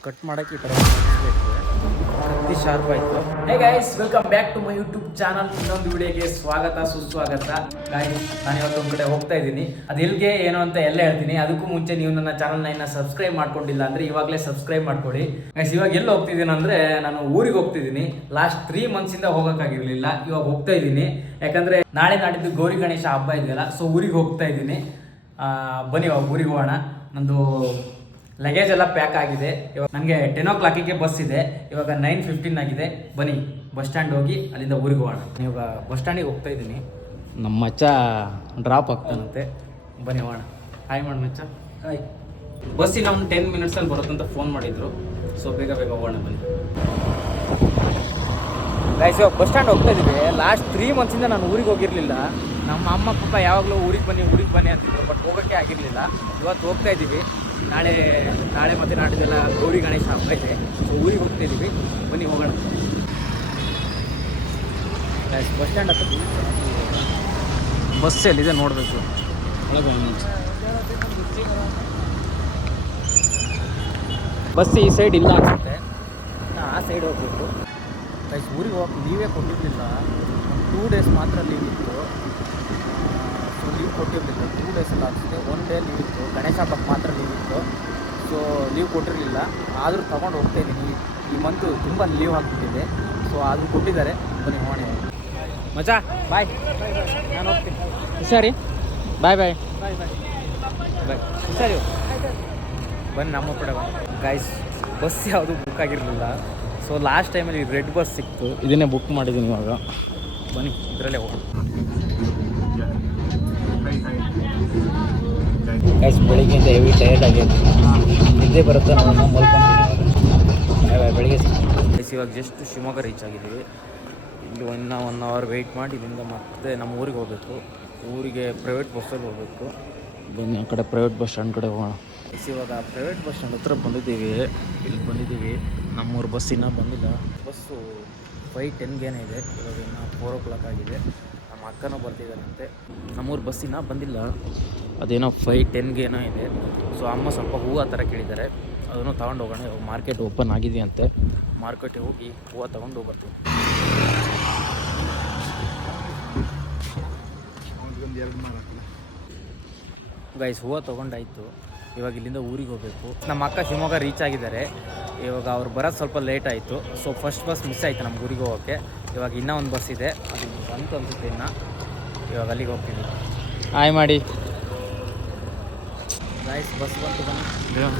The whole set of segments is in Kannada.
ಇದನ್ನು ಕಟ್ ಮಾಡೋಕ್ಕೆ ಈ ಥರ ಬೇಕು. ಅತಿ ಶಾರ್ಪ್ ಆಯಿತು. Hey guys, welcome back to my YouTube channel. ಇನ್ನೊಂದು ವಿಡಿಯೋಗೆ ಸ್ವಾಗತ ಸುಸ್ವಾಗತ. ಗೈಸ್, ನಾನು ಇವತ್ತು ಒಂದು ಕಡೆ ಹೋಗ್ತಾ ಇದ್ದೀನಿ. ಅದು ಎಲ್ಲಿಗೆ ಏನು ಅಂತ ಎಲ್ಲ ಹೇಳ್ತೀನಿ. ಅದಕ್ಕೂ ಮುಂಚೆ ನೀವು ನನ್ನ ಚಾನಲ್ನ ಇನ್ನು ಸಬ್ಸ್ಕ್ರೈಬ್ ಮಾಡ್ಕೊಂಡಿಲ್ಲ ಅಂದರೆ ಇವಾಗಲೇ ಸಬ್ಸ್ಕ್ರೈಬ್ ಮಾಡ್ಕೊಳ್ಳಿ. ಗೈಸ್, ಇವಾಗ ಎಲ್ಲಿ ಹೋಗ್ತಿದ್ದೀನಿ ಅಂದರೆ ನಾನು ಊರಿಗೆ ಹೋಗ್ತಿದ್ದೀನಿ. ಲಾಸ್ಟ್ 3 ಮಂತ್ಸಿಂದ ಹೋಗೋಕ್ಕಾಗಿರಲಿಲ್ಲ. ಇವಾಗ ಹೋಗ್ತಾ ಇದ್ದೀನಿ. ಯಾಕಂದರೆ ನಾಳೆ ನಾಡಿದ್ದು ಗೌರಿ ಗಣೇಶ ಹಬ್ಬ ಇದೆಯಲ್ಲ, ಸೊ ಊರಿಗೆ ಹೋಗ್ತಾ ಇದ್ದೀನಿ. ಬನ್ನಿ ಇವಾಗ ಊರಿಗೆ ಹೋಗೋಣ. ನಂದು ಲಗೇಜ್ ಎಲ್ಲ ಪ್ಯಾಕ್ ಆಗಿದೆ. ಇವಾಗ ನನಗೆ 10 o'clock ಬಸ್ ಇದೆ. ಇವಾಗ 9:15 ಆಗಿದೆ. ಬನ್ನಿ ಬಸ್ ಸ್ಟ್ಯಾಂಡ್ ಹೋಗಿ ಅಲ್ಲಿಂದ ಊರಿಗೆ ಹೋಗೋಣ. ಇವಾಗ ಬಸ್ ಸ್ಟ್ಯಾಂಡಿಗೆ ಹೋಗ್ತಾ ಇದ್ದೀನಿ. ನಮ್ಮ ಮಚ್ಚ ಡ್ರಾಪ್ ಆಗ್ತಾನಂತೆ. ಬನ್ನಿ ಹೋಗೋಣ. ಹಾಯ್ ಮಾಡಿ ಮಚ್ಚ. ಹಾಯ್. ಬಸ್ ಇನ್ನು ಒಂದು 10 minutesಲ್ಲಿ ಬರುತ್ತಂತ ಫೋನ್ ಮಾಡಿದ್ರು. ಸೊ ಬೇಗ ಬೇಗ ಹೋಗೋಣ ಬನ್ನಿ. ಗೈಸ್, ಇವಾಗ ಬಸ್ ಸ್ಟ್ಯಾಂಡ್ ಹೋಗ್ತಾ ಇದ್ದೀವಿ. ಲಾಸ್ಟ್ 3 ಮಂತ್ಸಿಂದ ನಾನು ಊರಿಗೆ ಹೋಗಿರಲಿಲ್ಲ. ನಮ್ಮ ಅಮ್ಮ ಪಪ್ಪ ಯಾವಾಗಲೂ ಊರಿಗೆ ಬನ್ನಿ ಅಂತಿದ್ರು, ಬಟ್ ಹೋಗೋಕ್ಕೆ ಆಗಿರಲಿಲ್ಲ. ಇವತ್ತು ಹೋಗ್ತಾ ಇದ್ದೀವಿ. ನಾಳೆ ಮತ್ತು ನಾಡಿದ್ದೆಲ್ಲ ಗೌರಿ ಗಣೇಶ ಹಬ್ಬ ಇದೆ. ಸೊ ಊರಿಗೆ ಹೋಗ್ತಾ ಇದ್ದೀವಿ. ಬನ್ನಿ ಹೋಗೋಣ. ಬಸ್ ಸ್ಟ್ಯಾಂಡ್ ಹತ್ರ ಬಸ್ ಎಲ್ಲಿದೆ ನೋಡಬೇಕು. ಬಸ್ ಈ ಸೈಡ್ ಇಲ್ಲ ಅನಿಸುತ್ತೆ. ಆ ಸೈಡ್ ಹೋಗ್ಬೇಕು. ಗೈಸ್, ಊರಿಗೆ ಹೋಗಕ್ಕೆ ಲೀವೇ ಕೊಟ್ಟಿರಲಿಲ್ಲ. 2 days ಮಾತ್ರ ಲೀವ್ ಇತ್ತು. ಸೊ ಲೀವ್ ಕೊಟ್ಟಿರಲಿಲ್ಲ. 2 days ಎಲ್ಲ ಆಗ್ತಿದೆ. 1 day ಲೀವ್ ಇತ್ತು. ಗಣೇಶ ಹಬ್ಬಕ್ಕೆ ಮಾತ್ರ ಲೀವ್ ಇತ್ತು. ಸೊ ಲೀವ್ ಕೊಟ್ಟಿರಲಿಲ್ಲ. ಆದರೂ ತೊಗೊಂಡು ಹೋಗ್ತಾಯಿದ್ದೀನಿ. ಈ ಮಂತು ತುಂಬ ಲೀವ್ ಹಾಕ್ಬಿಟ್ಟಿದೆ. ಸೊ ಆದರೂ ಕೊಟ್ಟಿದ್ದಾರೆ. ಬನ್ನಿ ಹೋಣೆ. ಮಜಾ ಬಾಯ್. ನಾನು ಹೋಗ್ತೀನಿ. ಹುಷಾರಿ. ಬಾಯ್ ಬಾಯ್ ಬಾಯ್ ಬಾಯ್ ಬಾಯ್. ಹುಷಾರಿ. ಬನ್ನಿ ನಮ್ಮ ಕಡೆ ಬನ್ನಿ. ಗೈಸ್, ಬಸ್ ಯಾವುದು ಬುಕ್ ಆಗಿರಲಿಲ್ಲ. ಸೊ ಲಾಸ್ಟ್ ಟೈಮಲ್ಲಿ ರೆಡ್ ಬಸ್ ಸಿಕ್ತು. ಇದನ್ನೇ ಬುಕ್ ಮಾಡಿದ್ದೀನಿ. ಇವಾಗ ಬನ್ನಿ ಇದರಲ್ಲೇ ಹೋಗೋಣ. ಗೈಸ್, ಬೆಳಿಗ್ಗೆಯಿಂದ ಹೆವಿ ಟಯರ್ಡ್ ಆಗೈತೆ. ನಿದ್ದೆ ಬರುತ್ತೆ. ನಾವು ಮಲ್ಕೊಂಡಿದ್ದೀನಿ. ಬೆಳಿಗ್ಗೆ ಗೈಸ್, ಇವಾಗ ಜಸ್ಟ್ ಶಿವಮೊಗ್ಗ ರೀಚ್ ಆಗಿದ್ದೀವಿ. ಇಲ್ಲಿ 1 hour ವೆಯ್ಟ್ ಮಾಡಿ ಇಲ್ಲಿಂದ ಮತ್ತೆ ನಮ್ಮ ಊರಿಗೆ ಹೋಗಬೇಕು. ಊರಿಗೆ ಪ್ರೈವೇಟ್ ಬಸ್ಸಲ್ಲಿ ಹೋಗಬೇಕು. ಬನ್ನಿ ಆ ಕಡೆ ಪ್ರೈವೇಟ್ ಬಸ್ ಸ್ಟ್ಯಾಂಡ್ ಕಡೆ ಹೋಗೋಣ. ಇವಾಗ ಪ್ರೈವೇಟ್ ಬಸ್ ಸ್ಟ್ಯಾಂಡ್ ಹತ್ರ ಬಂದಿದ್ದೀವಿ. ಇಲ್ಲಿ ಬಂದಿದ್ದೀವಿ. ನಮ್ಮೂರು ಬಸ್ ಇನ್ನೂ ಬಂದಿಲ್ಲ. ಬಸ್ಸು 5:10 ಇದೆ. ಇವಾಗ ಇನ್ನೂ 4 o'clock ಆಗಿದೆ. ನಮ್ಮ ಅಕ್ಕನೂ ಬರ್ತಿದ್ದಾರಂತೆ. ನಮ್ಮೂರು ಬಸ್ ಇನ್ನೂ ಬಂದಿಲ್ಲ. ಅದೇನೋ 5:10 ಇದೆ. ಸೊ ಅಮ್ಮ ಸ್ವಲ್ಪ ಹೂವು ಆ ಥರ ಕೇಳಿದ್ದಾರೆ. ಅದನ್ನು ತೊಗೊಂಡು ಹೋಗೋಣ. ಇವಾಗ ಮಾರ್ಕೆಟ್ ಓಪನ್ ಆಗಿದೆಯಂತೆ. ಮಾರ್ಕೆಟಿಗೆ ಹೋಗಿ ಹೂವು ತೊಗೊಂಡು ಹೋಗ್ಬೇಕು. ಗೈಸ್, ಹೂವು ತೊಗೊಂಡಾಯಿತು. ಇವಾಗ ಇಲ್ಲಿಂದ ಊರಿಗೆ ಹೋಗಬೇಕು. ನಮ್ಮ ಅಕ್ಕ ಶಿವಮೊಗ್ಗ ರೀಚ್ ಆಗಿದ್ದಾರೆ. ಇವಾಗ ಅವ್ರು ಬರೋದು ಸ್ವಲ್ಪ ಲೇಟ್ ಆಯಿತು. ಸೊ ಫಸ್ಟ್ ಬಸ್ ಮಿಸ್ ಆಯಿತು ನಮ್ಮ ಊರಿಗೆ ಹೋಗೋಕ್ಕೆ. ಇವಾಗ ಇನ್ನೂ ಒಂದು ಬಸ್ ಇದೆ. ಅದು ಬಂತು ಅನಿಸುತ್ತೆ. ಇವಾಗ ಅಲ್ಲಿಗೆ ಹೋಗ್ತೀನಿ. ಹಾಯ್ ಮಾಡಿ. ಗೈಸ್, ಬಸ್ ಬಂತು. ಬನ್ನಿ.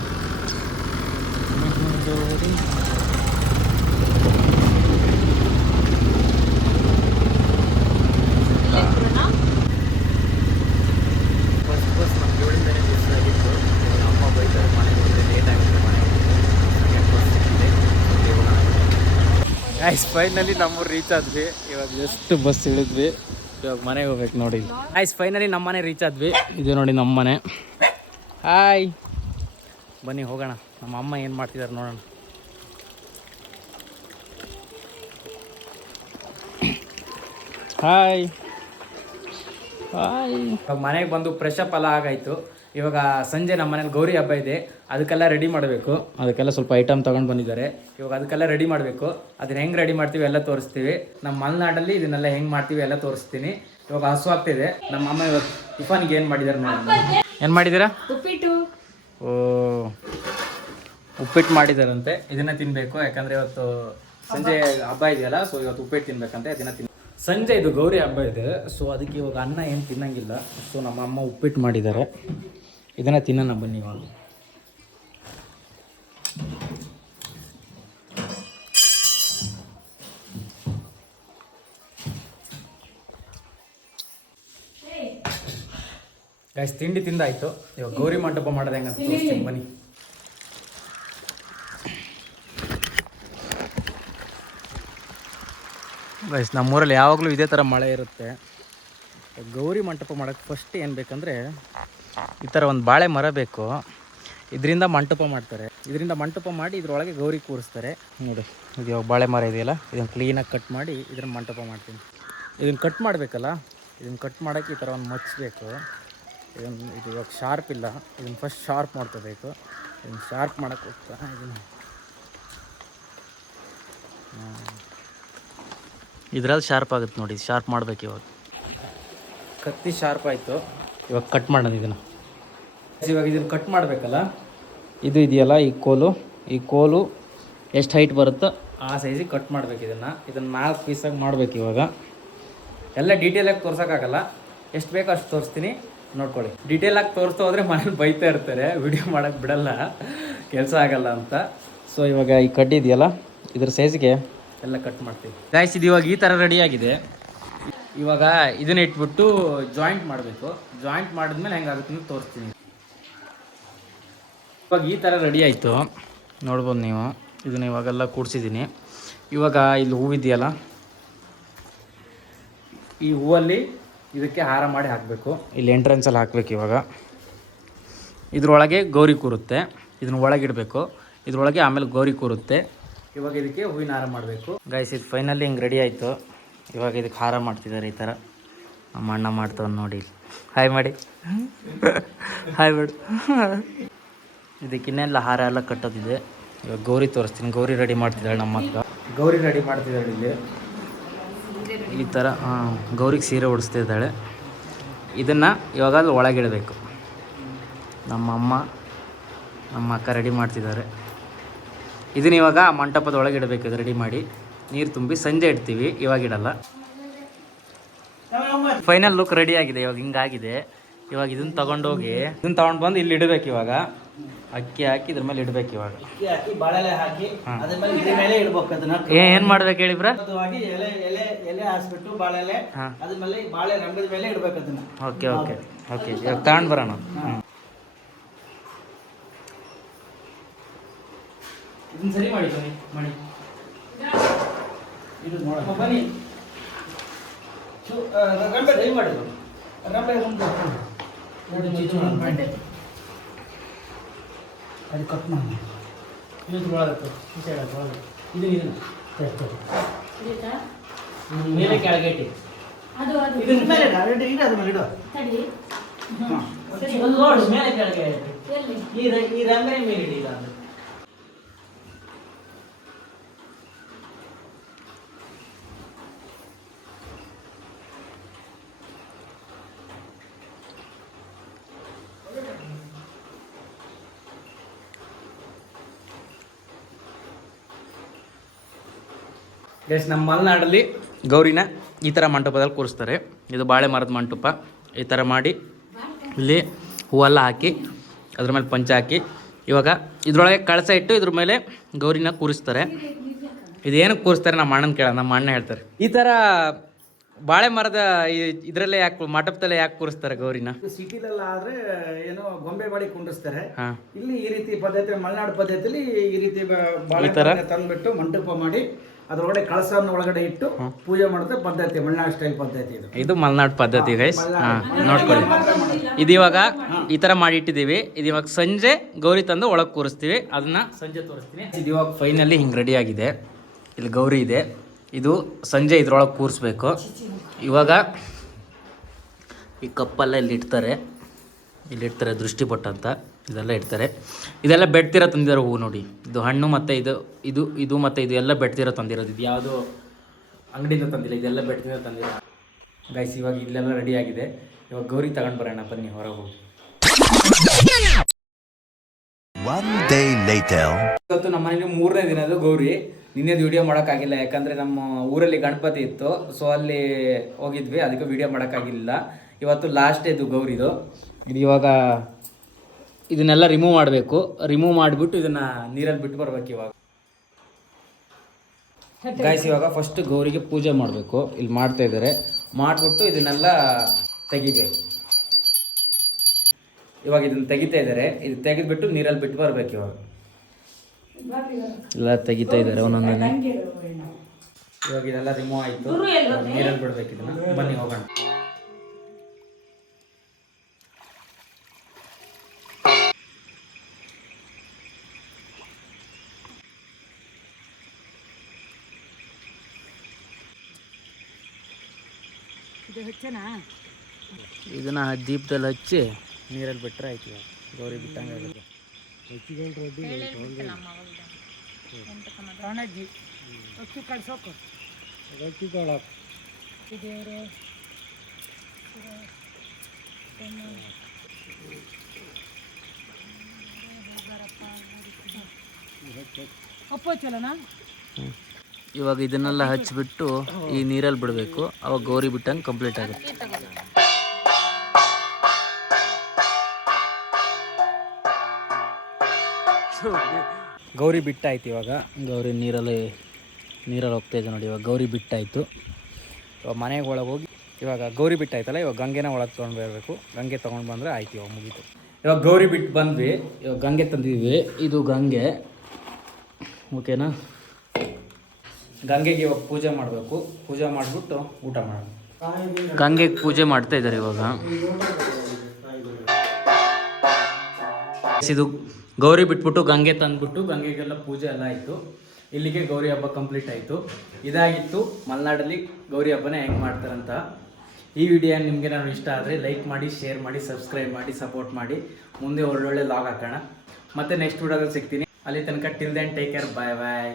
ಬಸ್ ನಮ್ಗೆ 7 ಬಸ್ ಆಗಿತ್ತು. ಅಮ್ಮ ಬೈತಾರೆ ಮನೆಗೆ ಹೋದರೆ ಲೇಟ್ ಆಗುತ್ತೆ. ಮನೆಗೆ ಗೈಸ್, ಫೈನಲಿ ನಮ್ಮೂರು ರೀಚ್ ಆದ್ವಿ. ಇವಾಗ ಜಸ್ಟ್ ಬಸ್ ಇಳಿದ್ವಿ. ಇವಾಗ ಮನೆಗೆ ಹೋಗ್ಬೇಕು ನೋಡಿ. ಗೈಸ್, ಫೈನಲಿ ನಮ್ಮ ಮನೆ ರೀಚ್ ಆದ್ವಿ. ಇದು ನೋಡಿ ನಮ್ಮ ಮನೆ. ಹಾಯ್. ಬನ್ನಿ ಹೋಗೋಣ. ನಮ್ಮ ಅಮ್ಮ ಏನು ಮಾಡ್ತಿದ್ದಾರೆ ನೋಡೋಣ. Hi hi. ಇವಾಗ ಮನೆಗೆ ಬಂದು ಫ್ರೆಶ್ ಅಪ್ ಎಲ್ಲ ಆಗಾಯಿತು. ಇವಾಗ ಸಂಜೆ ನಮ್ಮ ಮನೇಲಿ ಗೌರಿ ಹಬ್ಬ ಇದೆ. ಅದಕ್ಕೆಲ್ಲ ರೆಡಿ ಮಾಡಬೇಕು. ಅದಕ್ಕೆಲ್ಲ ಸ್ವಲ್ಪ ಐಟಮ್ ತೊಗೊಂಡು ಬಂದಿದ್ದಾರೆ. ಇವಾಗ ಅದಕ್ಕೆಲ್ಲ ರೆಡಿ ಮಾಡಬೇಕು. ಅದನ್ನ ಹೆಂಗೆ ರೆಡಿ ಮಾಡ್ತೀವಿ ಎಲ್ಲ ತೋರಿಸ್ತೀವಿ. ನಮ್ಮ ಮಲೆನಾಡಲ್ಲಿ ಇದನ್ನೆಲ್ಲ ಹೆಂಗೆ ಮಾಡ್ತೀವಿ ಎಲ್ಲ ತೋರಿಸ್ತೀನಿ. ಇವಾಗ ಹಸು ಆಗ್ತಿದೆ. ನಮ್ಮ ಅಮ್ಮ ಇವಾಗ ಟಿಫನ್ಗೆ ಏನು ಮಾಡಿದ್ದಾರೆ ನೋಡಿ. ಏನು ಮಾಡಿದ್ದೀರಾ? ಉಪ್ಪಿಟ್ಟು. ಓ, ಉಪ್ಪಿಟ್ಟು ಮಾಡಿದಾರಂತೆ. ಇದನ್ನ ತಿನ್ನಬೇಕು. ಯಾಕಂದರೆ ಇವತ್ತು ಸಂಜೆ ಹಬ್ಬ ಇದೆಯಲ್ಲ. ಸೊ ಇವತ್ತು ಉಪ್ಪಿಟ್ಟು ತಿನ್ಬೇಕಂತೆ. ಅದನ್ನ ಸಂಜೆ ಇದು ಗೌರಿ ಹಬ್ಬ ಇದೆ. ಸೊ ಅದಕ್ಕೆ ಇವಾಗ ಅನ್ನ ಏನು ತಿನ್ನಂಗಿಲ್ಲ. ಸೊ ನಮ್ಮ ಅಮ್ಮ ಉಪ್ಪಿಟ್ಟು ಮಾಡಿದ್ದಾರೆ. ಇದನ್ನು ತಿನ್ನೋಣ ಬನ್ನಿ ಇವಾಗ. ಗೈಸ್, ತಿಂಡಿ ತಿಂದಾಯಿತು. ಇವಾಗ ಗೌರಿ ಮಂಟಪ ಮಾಡೋದು ಹೆಂಗಂತ ತೋರಿಸ್ತೀನಿ ಬನ್ನಿ. ಗೈಸ್, ನಮ್ಮೂರಲ್ಲಿ ಯಾವಾಗಲೂ ಇದೇ ಥರ ಮಳೆ ಇರುತ್ತೆ. ಗೌರಿ ಮಂಟಪ ಮಾಡೋಕ್ಕೆ ಫಸ್ಟ್ ಏನು ಬೇಕಂದರೆ ಈ ಥರ ಒಂದು ಬಾಳೆ ಮರ ಬೇಕು. ಇದರಿಂದ ಮಂಟಪ ಮಾಡ್ತಾರೆ. ಇದರಿಂದ ಮಂಟಪ ಮಾಡಿ ಇದರೊಳಗೆ ಗೌರಿ ಕೂರಿಸ್ತಾರೆ. ನೋಡಿ, ಇದು ಇವಾಗ ಬಾಳೆ ಮರ ಇದೆಯಲ್ಲ, ಇದನ್ನು ಕ್ಲೀನಾಗಿ ಕಟ್ ಮಾಡಿ ಇದನ್ನು ಮಂಟಪ ಮಾಡ್ತೀನಿ. ಇದನ್ನು ಕಟ್ ಮಾಡಬೇಕಲ್ಲ, ಇದನ್ನು ಕಟ್ ಮಾಡೋಕ್ಕೆ ಈ ಥರ ಒಂದು ಮಚ್ಚಬೇಕು. ಇದು ಇವಾಗ ಶಾರ್ಪ್ ಇಲ್ಲ. ಇದನ್ನು ಫಸ್ಟ್ ಶಾರ್ಪ್ ಮಾಡ್ಕೋಬೇಕು. ಇದನ್ನು ಶಾರ್ಪ್ ಮಾಡೋಕ್ಕೆ ಹೋಗ್ತಾ ಇದನ್ನು ಇದ್ರಲ್ಲಿ ಶಾರ್ಪ್ ಆಗುತ್ತೆ ನೋಡಿ, ಶಾರ್ಪ್ ಮಾಡ್ಬೇಕು ಇವಾಗ. ಕತ್ತಿ ಶಾರ್ಪ್ ಆಯಿತು, ಇವಾಗ ಕಟ್ ಮಾಡೋಣ ಇದನ್ನು. ಇವಾಗ ಇದನ್ನು ಕಟ್ ಮಾಡಬೇಕಲ್ಲ, ಇದು ಇದೆಯಲ್ಲ ಈ ಕೋಲು ಎಷ್ಟು ಹೈಟ್ ಬರುತ್ತೋ ಆ ಸೈಜಿಗೆ ಕಟ್ ಮಾಡ್ಬೇಕು ಇದನ್ನು 4 ಪೀಸಾಗಿ ಮಾಡ್ಬೇಕು. ಇವಾಗ ಎಲ್ಲ ಡೀಟೇಲಾಗಿ ತೋರ್ಸೋಕ್ಕಾಗಲ್ಲ, ಎಷ್ಟು ಬೇಕೋ ಅಷ್ಟು ತೋರಿಸ್ತೀನಿ, ನೋಡ್ಕೊಳ್ಳಿ. ಡೀಟೇಲಾಗಿ ತೋರಿಸ್ತಾ ಹೋದರೆ ಮನೇಲಿ ಬೈತಾ ಇರ್ತಾರೆ, ವಿಡಿಯೋ ಮಾಡೋಕ್ಕೆ ಬಿಡಲ್ಲ, ಕೆಲಸ ಆಗಲ್ಲ ಅಂತ. ಸೊ ಇವಾಗ ಈ ಕಡ್ಡಿ ಇದೆಯಲ್ಲ, ಇದ್ರ ಸೈಜ್ಗೆ ಎಲ್ಲ ಕಟ್ ಮಾಡ್ತೀವಿ. ಗಾಯ್ಸ್ ಇದು ಇವಾಗ ಈ ಥರ ರೆಡಿಯಾಗಿದೆ. ಇವಾಗ ಇದನ್ನ ಇಟ್ಬಿಟ್ಟು ಜಾಯಿಂಟ್ ಮಾಡಬೇಕು. ಜಾಯಿಂಟ್ ಮಾಡಿದ್ಮೇಲೆ ಹೆಂಗಾಗುತ್ತೆ ಅಂತ ತೋರಿಸ್ತೀನಿ. ಇವಾಗ ಈ ಥರ ರೆಡಿ ಆಯಿತು, ನೋಡ್ಬೋದು ನೀವು. ಇದನ್ನು ಇವಾಗೆಲ್ಲ ಕೂಡಿಸಿದ್ದೀನಿ. ಇವಾಗ ಇಲ್ಲಿ ಹೂವಿದೆಯಲ್ಲ, ಈ ಹೂವಲ್ಲಿ ಇದಕ್ಕೆ ಹಾರ ಮಾಡಿ ಹಾಕಬೇಕು. ಇಲ್ಲಿ ಎಂಟ್ರೆನ್ಸಲ್ಲಿ ಹಾಕಬೇಕು. ಇವಾಗ ಇದ್ರೊಳಗೆ ಗೌರಿ ಕೂರುತ್ತೆ, ಇದನ್ನ ಒಳಗಿಡಬೇಕು. ಇದ್ರೊಳಗೆ ಆಮೇಲೆ ಗೌರಿ ಕೂರುತ್ತೆ. ಇವಾಗ ಇದಕ್ಕೆ ಹೂವಿನ ಹಾರ ಮಾಡಬೇಕು. ಗೈಸ್ ಇದು ಫೈನಲಿ ಹಿಂಗೆ ರೆಡಿ ಆಯಿತು. ಇವಾಗ ಇದಕ್ಕೆ ಹಾರ ಮಾಡ್ತಿದ್ದಾರೆ ಈ ಥರ. ನಮ್ಮ ಅಣ್ಣ ಮಾಡ್ತಾವೆ ನೋಡಿ, ಹಾಯ್ ಮಾಡಿ, ಹಾಯ್ ಮಾಡು. ಇದಕ್ಕಿನ್ನೆಲ್ಲ ಹಾರ ಎಲ್ಲ ಕಟ್ಟೋದಿದೆ. ಇವಾಗ ಗೌರಿ ತೋರಿಸ್ತೀನಿ. ಗೌರಿ ರೆಡಿ ಮಾಡ್ತಿದ್ದಾಳೆ ನಮ್ಮ ಅಕ್ಕ. ಗೌರಿ ರೆಡಿ ಮಾಡ್ತಿದ್ದಾಳೆ ಇಲ್ಲಿ ಈ ಥರ. ಗೌರಿಗೆ ಸೀರೆ ಉಡಿಸ್ತಾ ಇದ್ದಾಳೆ. ಇದನ್ನು ಇವಾಗ ಅಲ್ಲಿ ಒಳಗಿಡಬೇಕು. ನಮ್ಮ ಅಕ್ಕ ರೆಡಿ ಮಾಡ್ತಿದ್ದಾರೆ. ಇದನ್ನ ಇವಾಗ ಮಂಟಪದ ಒಳಗಿಡಬೇಕು. ಇದು ರೆಡಿ ಮಾಡಿ ನೀರು ತುಂಬಿ ಸಂಜೆ ಇಡ್ತೀವಿ, ಇವಾಗ ಇಡಲ್ಲ. ಫೈನಲ್ ಲುಕ್ ರೆಡಿ ಆಗಿದೆ. ಇವಾಗ ಹಿಂಗಾಗಿದೆ. ಇವಾಗ ಇದನ್ನು ತೊಗೊಂಡೋಗಿ ತೊಗೊಂಡು ಬಂದು ಇಲ್ಲಿ ಇಡಬೇಕು. ಇವಾಗ ಅಕ್ಕಿ ಹಾಕಿ ಇದ್ರ ಮೇಲೆ ಇಡಬೇಕು. ಇವಾಗ ಅಕ್ಕಿ ಹಾಕಿ ಬಾಳೆಲೆ ಹಾಕಿ ಅದ್ರ ಮೇಲೆ ಇದ್ರ ಮೇಲೆ ಇಡಬೇಕು. ಅದನ್ನ ಏನು ಮಾಡ್ಬೇಕು ಹೇಳಿಬ್ರ? ಎಲೆ ಹಾಸ್ಬಿಟ್ಟು ಬಾಳೆಲೆ ಅದ್ರ ಮೇಲೆ ಬಾಳೆ ರಂಗದ ಮೇಲೆ ಇಡಬೇಕು ಅದನ್ನ. ಓಕೆ ಓಕೆ ಓಕೆ ಇವಾಗ ತಗೊಂಡು ಬರೋಣ. ಇದನ್ನ ಸರಿ ಮಾಡಿ ಬನ್ನಿ ಮಾಡಿ ಇದು ನೋಡ ಬನ್ನಿ. ರಂಬೆ ಸರಿ ಮಾಡಿದ್ರು. ರಂಬೆ ಮುಂದೆ ಅದು ಕಟ್ ಮಾಡಿ ಇದು ಮೇಲೆ ಕೆಳಗೆ ಇಟ್ಟು ಇದ್ರ ಮೇಲೆ ಇಡ ಅದ್ರ ಮೇಲೆ ಇಡು. ಮೇಲೆ ಕೆಳಗೆ ಈ ರಂಬೆ ಮೇಲೆ ಇಡಿ. ಗೈಸ್ ನಮ್ಮ ಮಲೆನಾಡಲ್ಲಿ ಗೌರಿನ ಈ ಥರ ಮಂಟಪದಲ್ಲಿ ಕೂರಿಸ್ತಾರೆ. ಇದು ಬಾಳೆ ಮರದ ಮಂಟಪ. ಈ ಥರ ಮಾಡಿ ಇಲ್ಲಿ ಹೂವೆಲ್ಲ ಹಾಕಿ ಅದ್ರ ಮೇಲೆ ಪಂಚ ಹಾಕಿ ಇವಾಗ ಇದ್ರೊಳಗೆ ಕಳಸ ಇಟ್ಟು ಇದ್ರ ಮೇಲೆ ಗೌರಿನ ಕೂರಿಸ್ತಾರೆ. ಇದೇನಕ್ಕೆ ಕೂರಿಸ್ತಾರೆ ನಮ್ಮ ಅಣ್ಣನ ಕೇಳ, ನಮ್ಮ ಅಣ್ಣ ಹೇಳ್ತಾರೆ. ಈ ಥರ ಬಾಳೆ ಮರದ ಇದರಲ್ಲೇ ಯಾಕೆ ಮಂಟಪದಲ್ಲೇ ಯಾಕೆ ಕೂರಿಸ್ತಾರೆ ಗೌರಿನ? ಸಿಟಿಲೆಲ್ಲ ಆದ್ರೆ ಏನೋ ಗೊಂಬೆ ಮಾಡಿ ಕುಂಡಿಸ್ತಾರೆ. ಇಲ್ಲಿ ಈ ರೀತಿ ಪದ್ಧತಿ, ಮಲೆನಾಡು ಪದ್ಧತಿಯಲ್ಲಿ ಈ ರೀತಿ ಬಾಳೆ ತಂದ್ಬಿಟ್ಟು ಮಂಟಪ ಮಾಡಿ ಅದ್ರೊಳಗಡೆ ಕಳಸವನ್ನು ಒಳಗಡೆ ಇಟ್ಟು ಪೂಜೆ ಮಾಡೋದು ಪದ್ಧತಿ, ಮಲೆನಾಡು ಸ್ಟೈಲ್ ಪದ್ಧತಿ ಇದು. ಇದು ಮಲೆನಾಡು ಪದ್ಧತಿ ಗೈಸ್. ನೋಡ್ಕೊಳ್ಳಿ, ಇದು ಇವಾಗ ಈ ತರ ಮಾಡಿ ಇಟ್ಟಿದ್ದೀವಿ. ಇದು ಇವಾಗ ಸಂಜೆ ಗೌರಿ ತಂದು ಒಳಗೆ ಕೂರಿಸ್ತೀವಿ. ಅದನ್ನ ಸಂಜೆ ತೋರಿಸ್ತೀನಿ. ಇದು ಇವಾಗ ಫೈನಲಿ ಹಿಂಗೆ ರೆಡಿ ಆಗಿದೆ. ಇಲ್ಲಿ ಗೌರಿ ಇದೆ. ಇದು ಸಂಜೆ ಇದ್ರೊಳಗೆ ಕೂರಿಸ್ಬೇಕು. ಇವಾಗ ಈ ಕಪ್ಪೆಲ್ಲ ಇಲ್ಲಿಡ್ತಾರೆ ದೃಷ್ಟಿಪಟ್ಟ ಅಂತ ಇದೆಲ್ಲ ಇಡ್ತಾರೆ. ಇದೆಲ್ಲ ಬೆಡ್ತಿರ ತಂದಿರೋ ಹೂವು ನೋಡಿ. ಇದು ಹಣ್ಣು ಮತ್ತು ಇದು ಮತ್ತು ಇದು ಎಲ್ಲ ಬೆಡ್ತಿರ ತಂದಿರೋದು. ಇದು ಯಾವುದು ಅಂಗಡಿಯಿಂದ ತಂದಿಲ್ಲ, ಇದೆಲ್ಲ ಬೆಡ್ತಿರ ತಂದಿರೋ. ಗೈಸ್ ಇವಾಗ ಇಲ್ಲೆಲ್ಲ ರೆಡಿ ಆಗಿದೆ. ಇವಾಗ ಗೌರಿ ತಗೊಂಡು ಬರೋಣ ಬನ್ನಿ ಹೊರಗೆ ಹೋಗಿ. ಇವತ್ತು ನಮ್ಮ ಮನೇಲಿ 3ನೇ ದಿನದ್ದು ಗೌರಿ. ನಿನ್ನೆದು ವಿಡಿಯೋ ಮಾಡೋಕ್ಕಾಗಿಲ್ಲ, ಯಾಕಂದರೆ ನಮ್ಮ ಊರಲ್ಲಿ ಗಣಪತಿ ಇತ್ತು. ಸೊ ಅಲ್ಲಿ ಹೋಗಿದ್ವಿ, ಅದಕ್ಕೆ ವಿಡಿಯೋ ಮಾಡೋಕ್ಕಾಗಿಲ್ಲ. ಇವತ್ತು ಲಾಸ್ಟ್ ಇದು ಗೌರಿದು. ಇದು ಇವಾಗ ಇದನ್ನೆಲ್ಲ ರಿಮೂವ್ ಮಾಡಬೇಕು. ರಿಮೂವ್ ಮಾಡಿಬಿಟ್ಟು ಇದನ್ನು ನೀರಲ್ಲಿ ಬಿಟ್ಟು ಬರ್ಬೇಕು. ಇವಾಗ ಗಾಯ್ಸ್ ಇವಾಗ ಫಸ್ಟ್ ಗೌರಿಗೆ ಪೂಜೆ ಮಾಡಬೇಕು. ಇಲ್ಲಿ ಮಾಡ್ತಾ ಇದ್ದಾರೆ. ಮಾಡಿಬಿಟ್ಟು ಇದನ್ನೆಲ್ಲ ತೆಗಿಬೇಕು. ಇವಾಗ ಇದನ್ನು ತೆಗಿತಾ ಇದ್ದಾರೆ. ಇದು ತೆಗೆದ್ಬಿಟ್ಟು ನೀರಲ್ಲಿ ಬಿಟ್ಟು ಬರ್ಬೇಕು. ಇವಾಗ ಎಲ್ಲ ತೆಗಿತಾ ಇದ್ದಾರೆ ಒಂದೊಂದನ್ನೇ. ಇವಾಗ ಇದೆಲ್ಲ ರಿಮೂವ್ ಆಯಿತು, ನೀರಲ್ಲಿ ಬಿಡ್ಬೇಕು ಇದನ್ನು. ಬನ್ನಿ ಹೋಗೋಣ. ಇದನ್ನ ದೀಪದಲ್ಲಿ ಹಚ್ಚಿ ನೀರಲ್ಲಿ ಬಿಟ್ಟರೆ ಆಯ್ತು. ಗೌರಿ ಬಿಟ್ಟಂಗೆ ಆಗುತ್ತೆ. ಕಾಣಜ್ಜಿ ಅಕ್ಕಿ ಕಳ್ಸೋಕು ಅಕ್ಕಿ ದೇವರು ಅಪ್ಪ ಚಲನಾ. ಇವಾಗ ಇದನ್ನೆಲ್ಲ ಹಚ್ಚಿಬಿಟ್ಟು ಈ ನೀರಲ್ಲಿ ಬಿಡಬೇಕು, ಅವಾಗ ಗೌರಿ ಬಿಟ್ಟಂಗೆ ಕಂಪ್ಲೀಟ್ ಆಗುತ್ತೆ. ಗೌರಿ ಬಿಟ್ಟಾಯ್ತು. ಇವಾಗ ಗೌರಿ ನೀರಲ್ಲಿ ಹೋಗ್ತಾಯಿದೆ ನೋಡಿ. ಇವಾಗ ಗೌರಿ ಬಿಟ್ಟಾಯಿತು. ಇವಾಗ ಮನೆಗೆ ಒಳಗೆ ಹೋಗಿ ಇವಾಗ ಗೌರಿ ಬಿಟ್ಟಾಯ್ತಲ್ಲ, ಇವಾಗ ಗಂಗೆನ ಒಳಗೆ ತೊಗೊಂಡು ಬರಬೇಕು. ಗಂಗೆ ತೊಗೊಂಡು ಬಂದರೆ ಆಯ್ತು, ಇವಾಗ ಮುಗೀತು. ಇವಾಗ ಗೌರಿ ಬಿಟ್ಟು ಬಂದ್ವಿ, ಇವಾಗ ಗಂಗೆ ತಂದಿದ್ವಿ. ಇದು ಗಂಗೆ, ಓಕೆನಾ. ಗಂಗೆಗೆ ಇವಾಗ ಪೂಜೆ ಮಾಡಬೇಕು. ಪೂಜೆ ಮಾಡಿಬಿಟ್ಟು ಊಟ ಮಾಡೋದು. ಗಂಗೆಗೆ ಪೂಜೆ ಮಾಡ್ತಾ ಇದ್ದಾರೆ ಇವಾಗ. ಇದು ಗೌರಿ ಬಿಟ್ಬಿಟ್ಟು ಗಂಗೆ ತಂದುಬಿಟ್ಟು ಗಂಗೆಗೆಲ್ಲ ಪೂಜೆ ಎಲ್ಲ ಆಯಿತು. ಇಲ್ಲಿಗೆ ಗೌರಿ ಹಬ್ಬ ಕಂಪ್ಲೀಟ್ ಆಯಿತು. ಇದಾಗಿತ್ತು ಮಲೆನಾಡಲ್ಲಿ ಗೌರಿ ಹಬ್ಬನ ಹೆಂಗೆ ಮಾಡ್ತಾರಂತ. ಈ ವಿಡಿಯೋ ನಿಮಗೆ ನಾನು ಇಷ್ಟ ಆದರೆ ಲೈಕ್ ಮಾಡಿ, ಶೇರ್ ಮಾಡಿ, ಸಬ್ಸ್ಕ್ರೈಬ್ ಮಾಡಿ, ಸಪೋರ್ಟ್ ಮಾಡಿ. ಮುಂದೆ ಒಳ್ಳೊಳ್ಳೆ ಲಾಗ್ ಹಾಕೋಣ. ಮತ್ತೆ ನೆಕ್ಸ್ಟ್ ವಿಡಿಯೋದಲ್ಲಿ ಸಿಗ್ತೀನಿ. ಅಲ್ಲಿ ತನಕ ಟಿಲ್ ದೆನ್ ಟೇಕ್ ಕೇರ್, ಬಾಯ್ ಬಾಯ್.